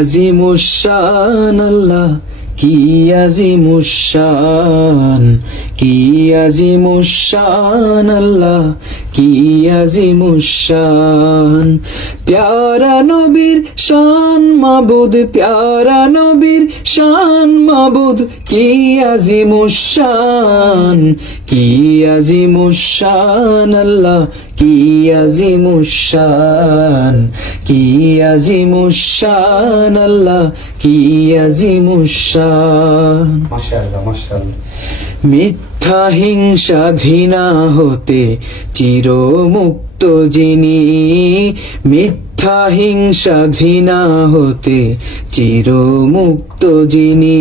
আজিমুশান আল্লাহ কি আজিমুশান, কি আজিমুশান আল্লাহ কি আজিমুশান। প্যারা নবীর শান মাবুদ, প্যারা নবীর শান মাবুদ কি আজিমুশান, কি আজিমুশান আল্লাহ কি আজিমুশান, কি আজিমুশান আল্লাহ কি আজিমুশান। মাশাআল্লাহ মাশাআল্লাহ। মিথ্যা হিংসা ঘৃণা হতে চিরমুক্ত যিনি, মিথ্যা হিংসা ঘৃণা হতে চিরমুক্ত যিনি,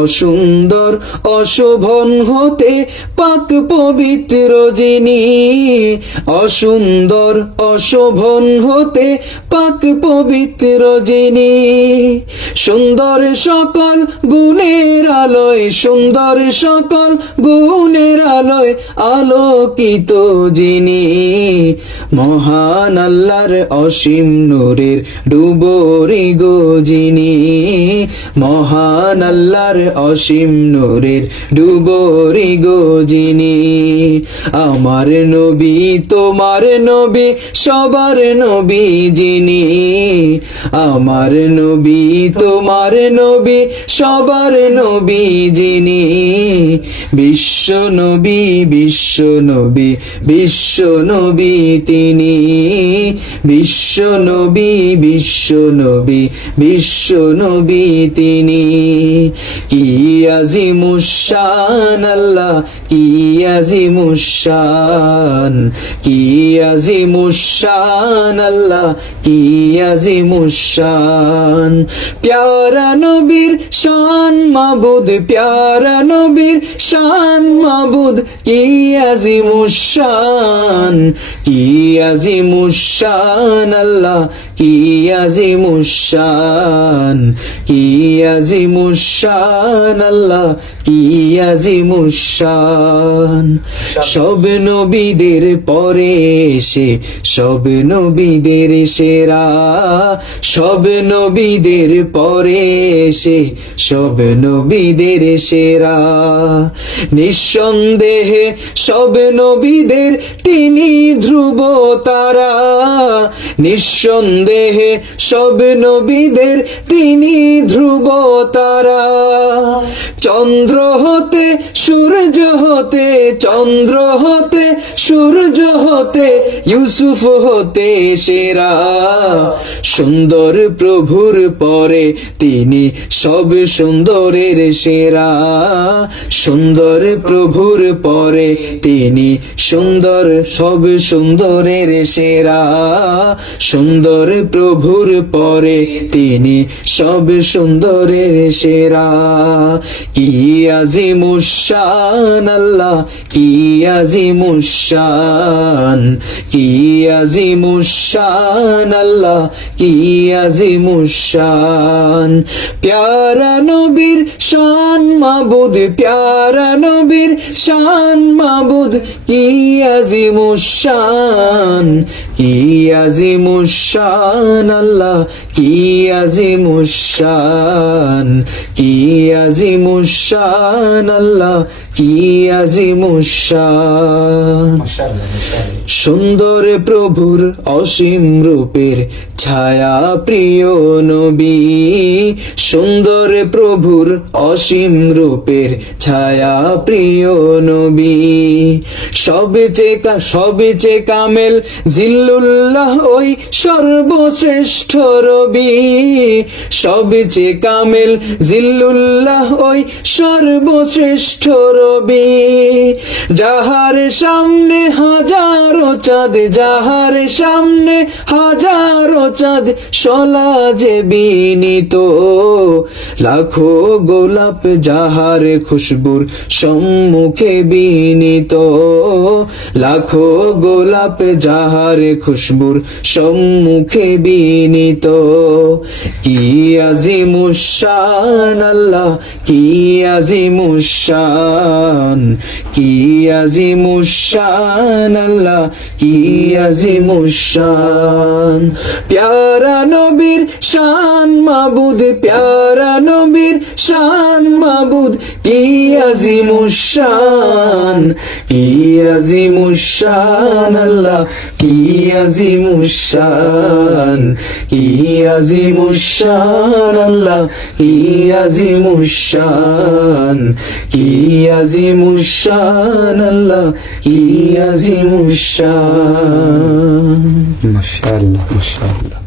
অসুন্দর অশোভন হতে পাক পবিত্র যিনি, অসুন্দর অশোভন হতে পাক পবিত্র যিনি, সুন্দর সকল গুণের আলোয়, সুন্দর সকল গুণের আলোয় আলোকিত যিনি, মহান আল্লাহর অসীম নূরের ডুবরি গো যিনি, মহান আল্লাহর অসীম নূরের ডুবরি গো যিনি। আমার নবী তোমার নবী সবার নবী যিনি, আমার নবী তোমার নবী সবার নবী যিনি, বিশ্ব নবী বিশ্ব নবী বিশ্ব নবী তিনি, বিশ্ব নবী বিশ্ব নবী বিশ্ব নবী তিনি। কি আজিমুশান আল্লাহ কি আজিমুশান, কি আজিমুশান আল্লাহ কি আজিমুশান। প্যারা নবীর শান মাবুদ, প্যারা নবীর শান মাবুদ কি আজিমুশান, কি আজিমুশান আল্লাহ কি আজিমুশান, কি আজিমুশান আল্লাহ কি আজিমুশান। সব নবীদের পরে এসে সব নবীদের সেরা, সব নবীদের পরে এসে সব নবীদের সেরা, নিঃসন্দেহে সব নবীদের তিনি ধ্রুব তারা, নিঃসন্দেহে সব নবীদের তিনি ধ্রুব তারা, চন্দ্র হতে সূর্য হতে, চন্দ্র হতে সূর্য হতে ইউসুফ হতে সেরা, সুন্দর প্রভুর পরে তিনি সব সুন্দরের সেরা, সুন্দর প্রভুর পরে তিনি সুন্দর সব সুন্দরের সেরা, সুন্দর প্রভুর পরে তিনি সব সুন্দরের সেরা। কি আজিমুশান আল্লাহ কি আজিমুশান, কি আজিমুশান আল্লাহ কি আজিমুশান। প্যারা নবীর শান মাবুদ, প্যারা নবীর শান মাবুদ কি আজিমুশান, কি আজিমুশান আল্লাহ কি আজিমুশান, কি আজিমুশান আল্লাহ কি আজিমুশান। সুন্দর প্রভুর অসীম রূপের ছায়া প্রিয় নবী, সুন্দর প্রভুর অসীম রূপের ছায়া প্রিয় নবী, সবচেয়ে কামেল জিল্লুল্লাহ ওই সর্বশ্রেষ্ঠ রবি, সবচেয়ে কামেল জিল্লুল্লাহ ওই সর্বশ্রেষ্ঠ রবি, যাহার সামনে হাজারো চাঁদ, যাহার সামনে হাজারো চাঁদ শোলা যে বিনীত, লাখো গোলাপ যাহার খুশবুর সম্মুখে বিনীত, লাখো গোলাপ যাহার খুশবুর সম্মুখে বিনীত। কি আজিমুশান আল্লাহ, কি আজিমুশান, কি আজিমুশান আল্লাহ, কি আজিমুশান। প্যারা নবীর শান মাবুদ, প্যারা নবীর শান মাবুদ, কি আজিমুশান, কি আজিমুশান আল্লাহ, কি আজিমুশান, কি আজিমুশান আল্লাহ, কি আজিমুশান, কি আজিমুশান আল্লাহ, কি আজিমুশান। মাশাআল্লাহ, মাশাআল্লাহ।